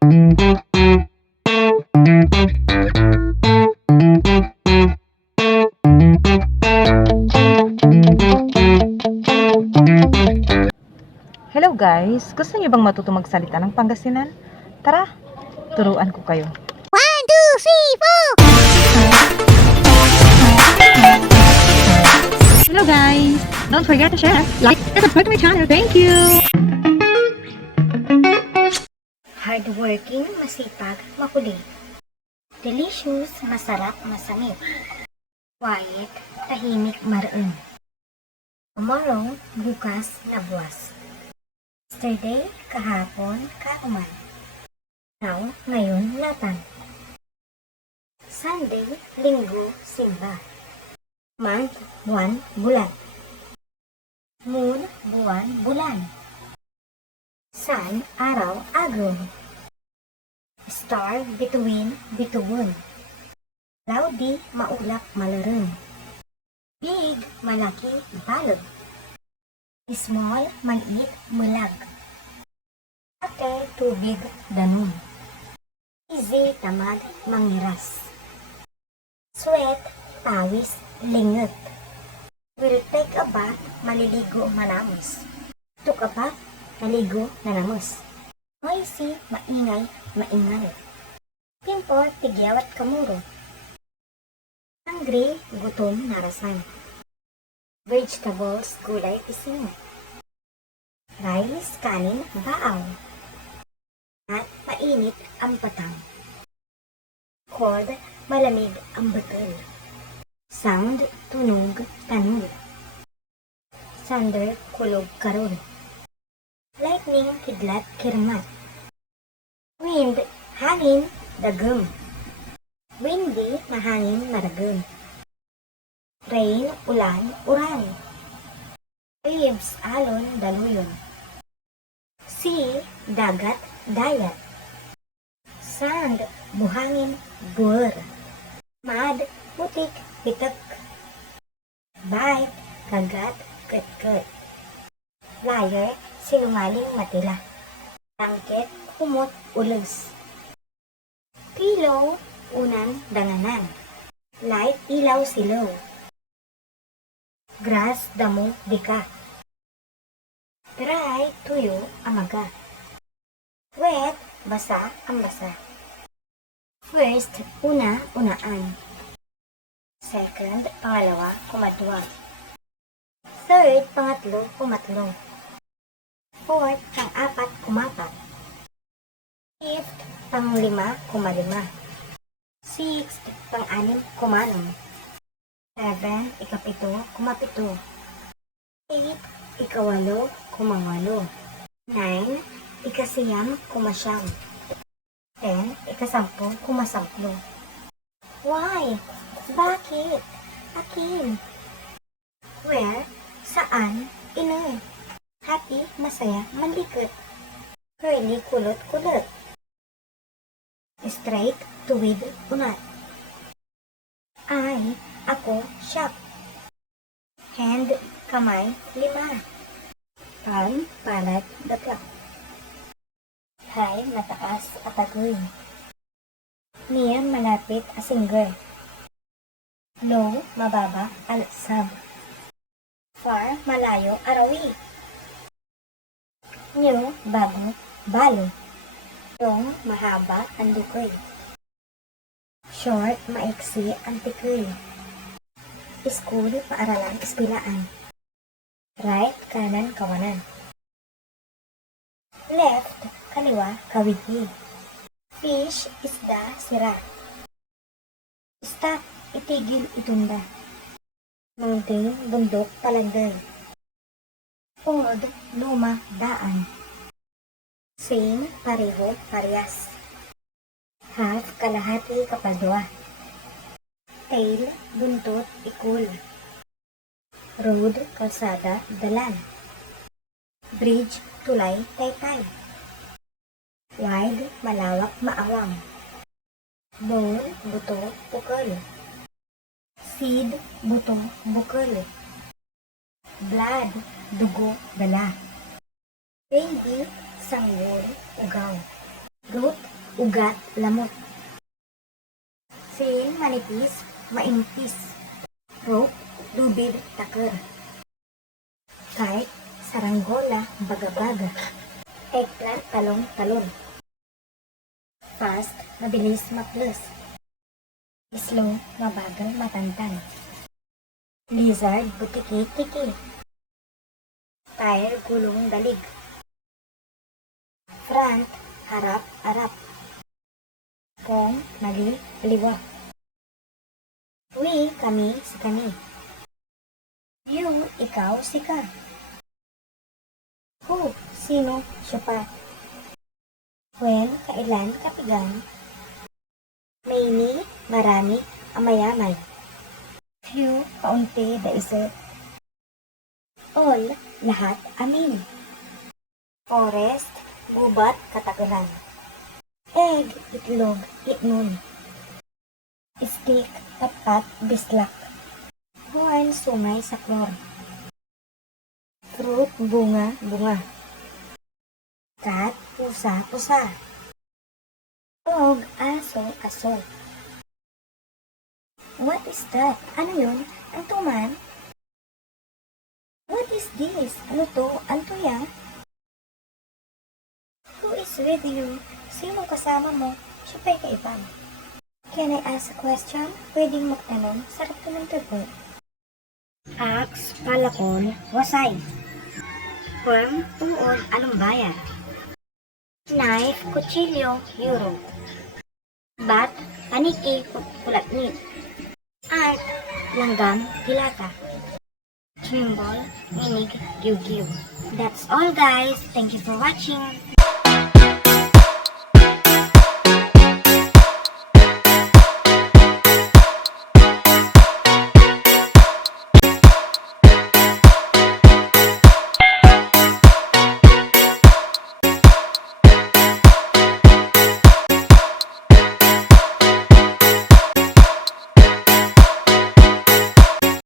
Hello guys! Gusto niyo bang matuto magsalita ng Pangasinan? Tara, turuan ko kayo. 1, 2, 3, 4! Hello guys! Don't forget to share, like, and subscribe to my channel. Thank you! Hardworking, masipag, makulit. Delicious, masarap, masangit. Quiet, tahimik, maraon. Tomorrow, bukas na buwas. Yesterday, kahapon, kauman. Now, ngayon, latan. Sunday, linggo, simba. Month, buwan, bulan. Moon, buwan, bulan. Sun, araw, agew. Star, bituin, bituon. Cloudy, maulap, malaron. Big, malaki, balog. Small, maliit, mulag. Ate, tubig, danon. Easy, tamad, mangiras. Sweat, pawis, lingot. Will take a bath, maliligo, manamos. Took a bath, naligo, nanamos. Noisy, maingay, maingal. Pimpo, tigyawat, kamuro. Hungry, gutom, narasan. Vegetables, gulay, pisino. Rice, kanin, baaw. At mainit ang patang. Cold, malamig ang batol. Sound, tunog, tanong. Thunder, kulog, karon. Lightning, kidlat, kirmat. Wind, hangin, dagom. Windy, mahangin, maragom. Rain, ulan, uran. Waves, alon, daluyon. Sea, dagat, dayat. Sand, buhangin, buwer. Mud, putik, pitak. Bite, kagat, kat-kat. Flyer, sinungaling, matila. Blanket, kumot, ulos. Pillow, unan, danganan. Light, ilaw, silaw. Grass, damo, dika. Dry, tuyo, amaga. Wet, basa, ang basa. First, una, unaan. Second, pangalawa, kumadwa. Third, pangatlo, kumatlo. Fourth, pang-apat, kumapat. Fifth, pang-lima, kumalima. Sixth, pang-anim, kumanom. 7, ikapito, kumapito. 8, ikawalo, kumangwalo. 9, ikasiyam, kumasyam. 10, ikasampu, kumasamplo. Why? Bakit? Akin? Where? Saan? Ino? Happy, masaya, manlikot. Curly, kulot, kulot. Straight, tuwid, unat. I, ako, shop. Hand, kamay, 5. Palm, palad, dapa. High, mataas, atagoy. Near, malapit, asingger. Low, mababa, alasab. Far, malayo, arawi. New, bago, balo. Long, mahaba, andukoy. Short, maiksi, antikoy. School, paaralan, espilaan. Right, kanan, kawanan. Left, kaliwa, kawiti. Fish, isda, sira. Stop, itigil, itunda. Mountain, bundok, palagday. Old, luma, daan. Same, pareho, parehas. Half, kalahati, kapaldwa. Tail, buntot, ikul. Road, kalsada, dalan. Bridge, tulay, taytay. Wide, malawak, maawang. Bone, buto, bukol. Seed, buto, bukol. Blood, dugo, dala. Baby, sanggol, ugaw. Root, ugat, lamot. Fin, manipis, maintis. Rope, lubid, takar. Kite, saranggola, baga-baga. Eggplant, talong, talon. Fast, mabilis, maplos. Slow, mabagal, matantan. Lizard, butiki-tiki. Tire, gulong, dalig. Front, harap, arap. Pong, mali, liwa. We, kami, si kami. You, ikaw, sika. Who, sino, siya pa. When, kailan, kapigan. Many, marami, amayamay. Few, kaunti, daisa. All, lahat, amin. Forest, gubat, katagalan. Egg, itlog, itnon. Stick, patpat, bislak. Horn, sungay, saklor. Fruit, bunga, bunga. Cat, pusa, pusa. Dog, aso, aso. What is that? Ano yun? Ang tuman? What is this? Ano to? Anto ya? Who is with you? Sino kasama mo? Siya pa'y kaibang. Can I ask a question? Pwedeng magtanong? Sarap to ng tubo. Axe, palakon, wasay. Worm, uod, anong bayan? Knife, kutsilyo, euro. Bat, paniki, pulatnit. Art, langgam, dilata. Symbol, minig, giw-giw. That's all guys. Thank you for watching.